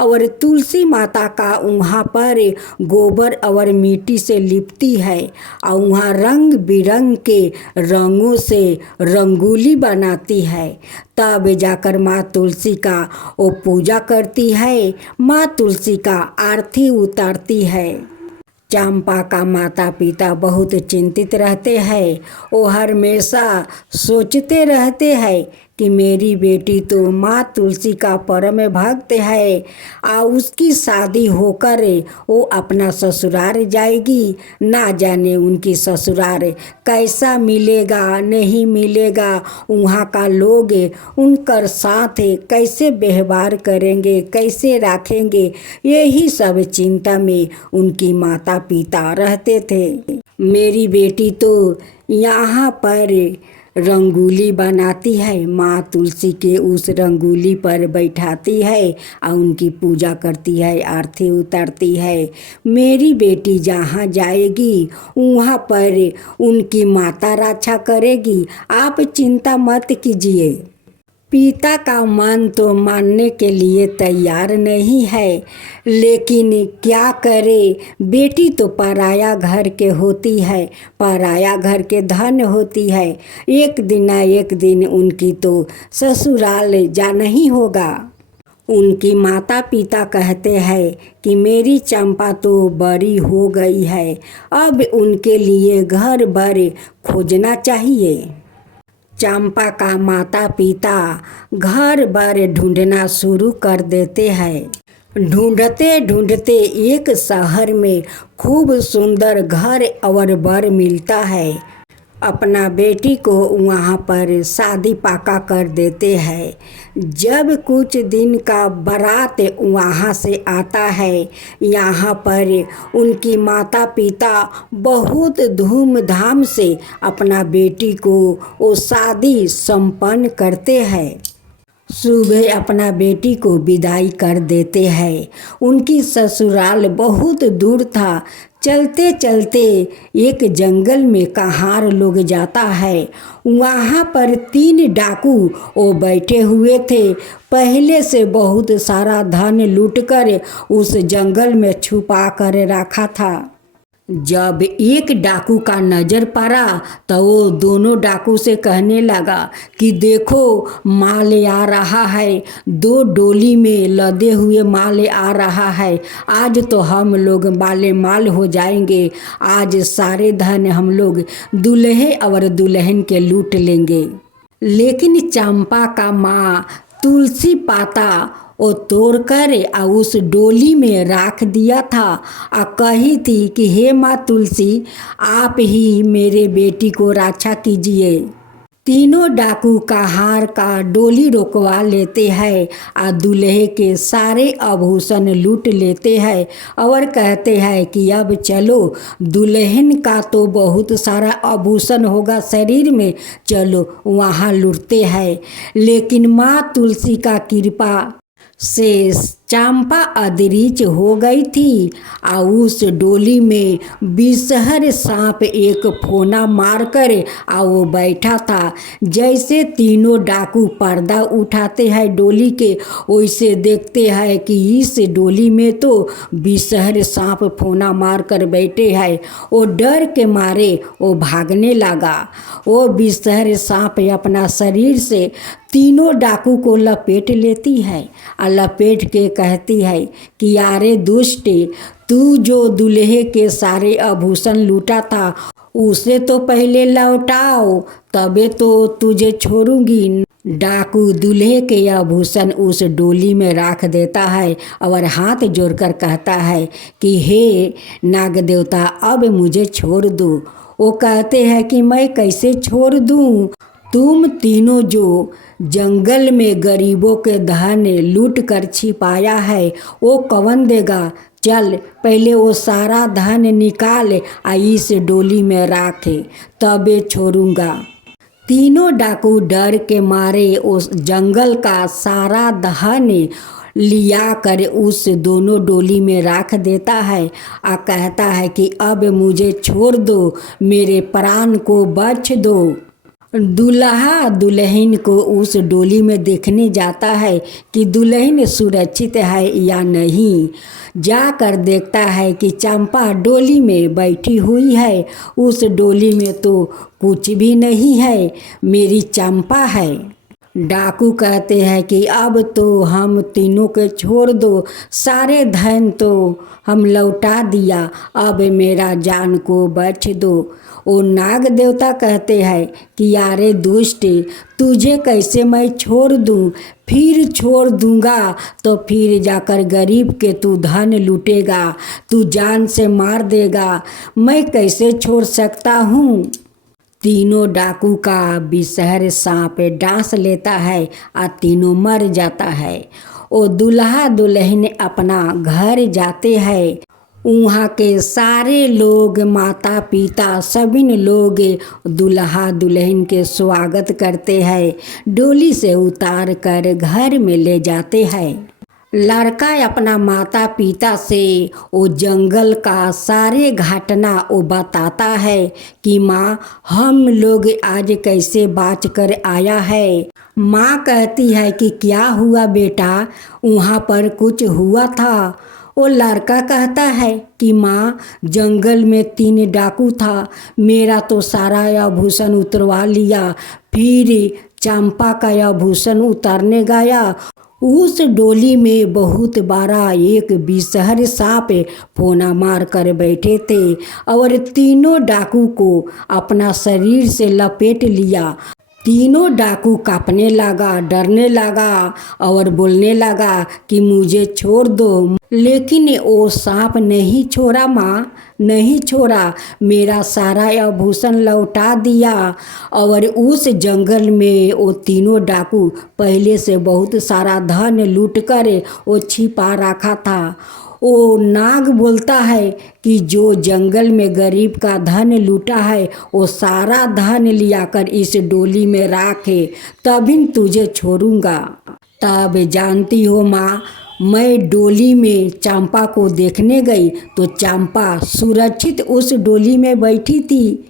और तुलसी माता का वहाँ पर गोबर और मिट्टी से लिपती है और वहाँ रंग बिरंग के रंगों से रंगोली बनाती है। तब जाकर माँ तुलसी का वो पूजा करती है, माँ तुलसी का आरती उतारती है। चंपा का माता पिता बहुत चिंतित रहते हैं। वो हमेशा सोचते रहते हैं कि मेरी बेटी तो माँ तुलसी का परम भक्त है और उसकी शादी होकर वो अपना ससुराल जाएगी। ना जाने उनकी ससुराल कैसा मिलेगा नहीं मिलेगा, वहाँ का लोग उनकर साथ कैसे व्यवहार करेंगे, कैसे रखेंगे, यही सब चिंता में उनकी माता पिता रहते थे। मेरी बेटी तो यहाँ पर रंगोली बनाती है, माँ तुलसी के उस रंगोली पर बैठाती है और उनकी पूजा करती है, आरती उतारती है। मेरी बेटी जहाँ जाएगी वहाँ पर उनकी माता रक्षा करेगी, आप चिंता मत कीजिए। पिता का मन तो मानने के लिए तैयार नहीं है, लेकिन क्या करे, बेटी तो पराया घर के होती है, पराया घर के धन होती है। एक दिन ना एक दिन उनकी तो ससुराल जाना ही होगा। उनकी माता पिता कहते हैं कि मेरी चंपा तो बड़ी हो गई है, अब उनके लिए घर भर खोजना चाहिए। चंपा का माता पिता घर भर ढूंढना शुरू कर देते हैं। ढूंढते ढूंढते एक शहर में खूब सुंदर घर और बर मिलता है। अपना बेटी को वहाँ पर शादी पाका कर देते हैं। जब कुछ दिन का बारात वहाँ से आता है, यहाँ पर उनकी माता पिता बहुत धूमधाम से अपना बेटी को वो शादी संपन्न करते हैं। सुबह अपना बेटी को विदाई कर देते हैं। उनकी ससुराल बहुत दूर था। चलते चलते एक जंगल में कहार लोग जाता है। वहाँ पर 3 डाकू वो बैठे हुए थे। पहले से बहुत सारा धन लूटकर उस जंगल में छुपा कर रखा था। जब एक डाकू का नज़र पड़ा तो वो दोनों डाकू से कहने लगा कि देखो माल आ रहा है, 2 डोली में लदे हुए माल आ रहा है। आज तो हम लोग माले माल हो जाएंगे। आज सारे धन हम लोग दूल्हे और दुल्हन के लूट लेंगे। लेकिन चंपा का माँ तुलसी पाता वो तोड़कर उस डोली में रख दिया था और कही थी कि हे माँ तुलसी, आप ही मेरे बेटी को रक्षा कीजिए। तीनों डाकू कहार का डोली रोकवा लेते हैं और दूल्हे के सारे आभूषण लूट लेते हैं और कहते हैं कि अब चलो, दुल्हन का तो बहुत सारा आभूषण होगा शरीर में, चलो वहाँ लूटते हैं। लेकिन माँ तुलसी का कृपा से चंपा अदृश्य हो गई थी और उस डोली में विषहर सांप एक फोना मारकर वो बैठा था। जैसे तीनों डाकू पर्दा उठाते हैं डोली के, वैसे देखते हैं कि इस डोली में तो विषहर सांप फोना मारकर बैठे हैं। वो डर के मारे वो भागने लगा। वो विषहर सांप अपना शरीर से तीनों डाकू को लपेट लेती है और लपेट के कहती है कि यारे दुष्ट, तू जो दूल्हे के सारे आभूषण लूटा था उसे तो पहले लौटाओ, तबे तो तुझे छोड़ूंगी। डाकू दूल्हे के आभूषण उस डोली में रख देता है और हाथ जोड़कर कहता है कि हे नाग देवता, अब मुझे छोड़ दो। वो कहते हैं कि मैं कैसे छोड़ दूँ, तुम तीनों जो जंगल में गरीबों के धन लूट कर छिपाया है वो कौन देगा। चल पहले वो सारा धन निकाल इस डोली में रखे, तबे छोड़ूंगा। तीनों डाकू डर के मारे उस जंगल का सारा धन लिया कर उस दोनों डोली में रख देता है और कहता है कि अब मुझे छोड़ दो, मेरे प्राण को बख्श दो। दूल्हा दुल्हन को उस डोली में देखने जाता है कि दुल्हन सुरक्षित है या नहीं। जाकर देखता है कि चंपा डोली में बैठी हुई है। उस डोली में तो कुछ भी नहीं है, मेरी चंपा है। डाकू कहते हैं कि अब तो हम तीनों के छोड़ दो, सारे धन तो हम लौटा दिया, अब मेरा जान को बख्श दो। वो नाग देवता कहते हैं कि यारे दुष्ट, तुझे कैसे मैं छोड़ दूँ, फिर छोड़ दूँगा तो फिर जाकर गरीब के तू धन लूटेगा, तू जान से मार देगा, मैं कैसे छोड़ सकता हूँ। तीनों डाकू का विषहर सांप डांस लेता है और तीनों मर जाता है। वो दूल्हा दुल्हन अपना घर जाते हैं। वहाँ के सारे लोग, माता पिता सभी लोग दूल्हा दुल्हन के स्वागत करते हैं, डोली से उतार कर घर में ले जाते हैं। लड़का अपना माता पिता से वो जंगल का सारे घटना वो बताता है कि माँ हम लोग आज कैसे बच कर आया है। माँ कहती है कि क्या हुआ बेटा, वहाँ पर कुछ हुआ था। वो लड़का कहता है कि माँ जंगल में 3 डाकू था, मेरा तो सारा आभूषण उतरवा लिया, फिर चंपा का आभूषण उतारने गया। उस डोली में बहुत बड़ा एक विषहर सांप फोना मार कर बैठे थे और तीनों डाकू को अपना शरीर से लपेट लिया। तीनों डाकू कांपने लगा, डरने लगा और बोलने लगा कि मुझे छोड़ दो, लेकिन वो सांप नहीं छोड़ा माँ, नहीं छोड़ा, मेरा सारा आभूषण लौटा दिया। और उस जंगल में वो तीनों डाकू पहले से बहुत सारा धन लूट कर वो छिपा रखा था। वो नाग बोलता है कि जो जंगल में गरीब का धन लूटा है वो सारा धन लिया कर इस डोली में रखे, तभी तुझे छोड़ूंगा। तब जानती हो माँ, मैं डोली में चंपा को देखने गई तो चंपा सुरक्षित उस डोली में बैठी थी।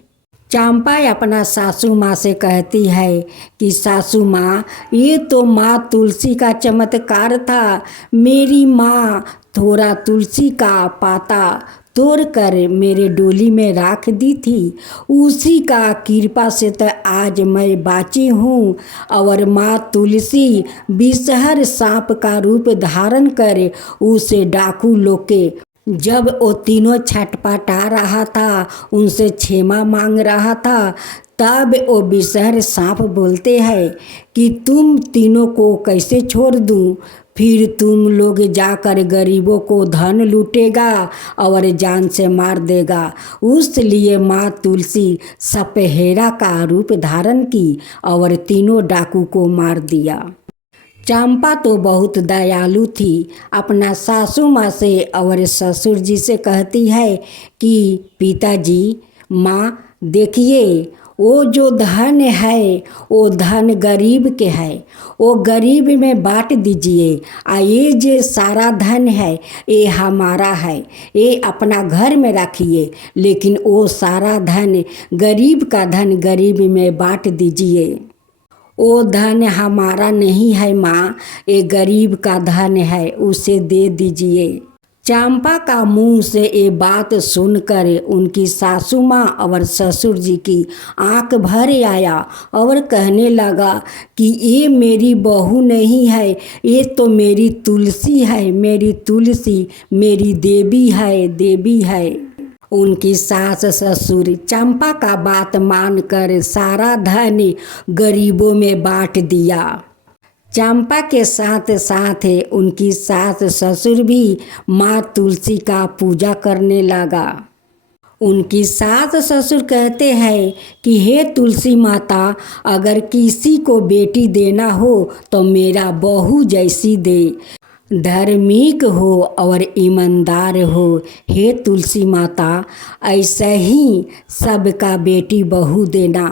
चंपा अपना सासू माँ से कहती है कि सासू माँ, ये तो माँ तुलसी का चमत्कार था। मेरी माँ थोड़ा तुलसी का पाता तोड़ कर मेरे डोली में रख दी थी, उसी का कृपा से तो आज मैं बाची हूँ। और माँ तुलसी विषहर सांप का रूप धारण कर उसे डाकू लोग के जब वो तीनों छटपटा रहा था, उनसे क्षमा मांग रहा था, तब वो विषहर सांप बोलते हैं कि तुम तीनों को कैसे छोड़ दूँ, फिर तुम लोग जाकर गरीबों को धन लूटेगा और जान से मार देगा। उसलिए माँ तुलसी सपेहरा का रूप धारण की और तीनों डाकू को मार दिया। चंपा तो बहुत दयालु थी, अपना सासू माँ से और ससुर जी से कहती है कि पिताजी माँ देखिए, वो जो धन है वो धन गरीब के है, वो गरीब में बांट दीजिए। ये जो सारा धन है ये हमारा है, ये अपना घर में रखिए, लेकिन वो सारा धन गरीब का धन गरीब में बांट दीजिए। वो धन हमारा नहीं है माँ, ये गरीब का धन है, उसे दे दीजिए। चंपा का मुंह से ये बात सुनकर उनकी सासू माँ और ससुर जी की आंख भर आया और कहने लगा कि ये मेरी बहू नहीं है, ये तो मेरी तुलसी है, मेरी तुलसी मेरी देवी है, देवी है। उनकी सास ससुर चंपा का बात मानकर सारा धन गरीबों में बांट दिया। चंपा के साथ साथ उनकी सास ससुर भी माँ तुलसी का पूजा करने लगा। उनकी सास ससुर कहते हैं कि हे तुलसी माता, अगर किसी को बेटी देना हो तो मेरा बहू जैसी दे, धार्मिक हो और ईमानदार हो। हे तुलसी माता, ऐसा ही सबका बेटी बहू देना।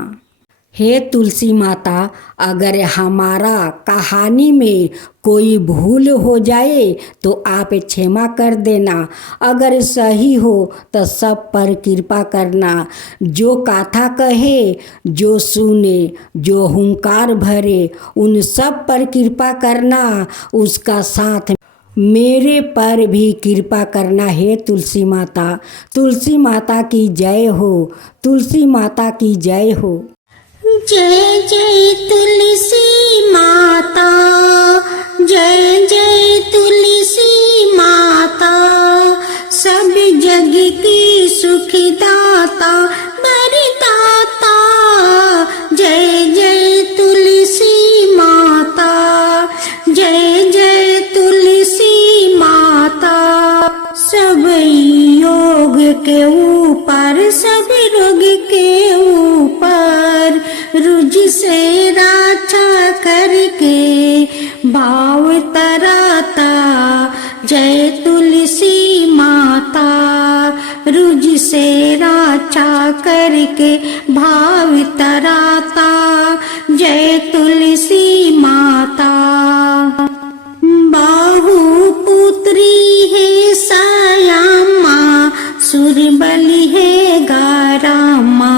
हे तुलसी माता, अगर हमारा कहानी में कोई भूल हो जाए तो आप क्षमा कर देना। अगर सही हो तो सब पर कृपा करना। जो गाथा कहे, जो सुने, जो हुंकार भरे, उन सब पर कृपा करना। उसका साथ मेरे पर भी कृपा करना। है तुलसी माता। तुलसी माता की जय हो। तुलसी माता की जय हो। जय जय तुलसी माता, जय जय तुलसी माता, सब जग की सुखदाता वरदाता। जय जय तुलसी माता, जय जय तुलसी माता, सब योग के ऊपर, सब रोग के ऊपर, रुज से राछा करके भाव तराता। जय तुलसी माता, रुज से राछा करके भाव तराता। जय तुलसी माता। बाहु पुत्री है सायामा, सुरबली है गारामा,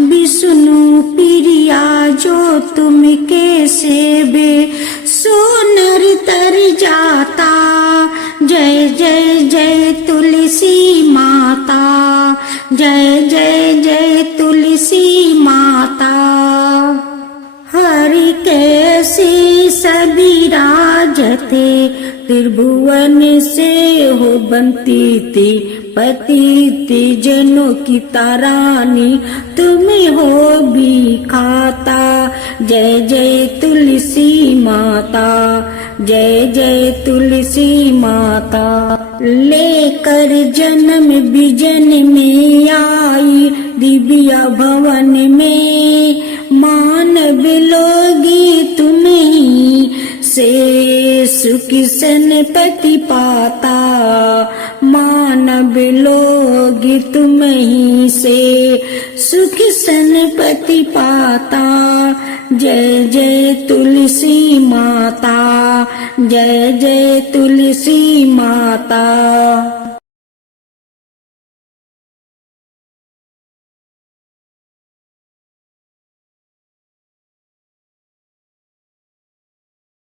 विष्णु प्रिया जो तुम के सेवे, सोनर तर जाता। जय जय जय तुलसी माता, जय जय जय तुलसी माता। हरि कैसी सभी राजते, त्रिभुवन से हो बनती थी, पतिति जनों की तारानी, तुम्हें हो भी खाता। जय जय तुलसी माता, जय जय तुलसी माता। लेकर जन्म बिजन में आई, दिव्या भवन में, मानव लोगी तुम्हीं से सुख सनपति पाता। मानव लोग तुम्हीं से सुख सनपति पाता। जय जय तुलसी माता, जय जय तुलसी माता।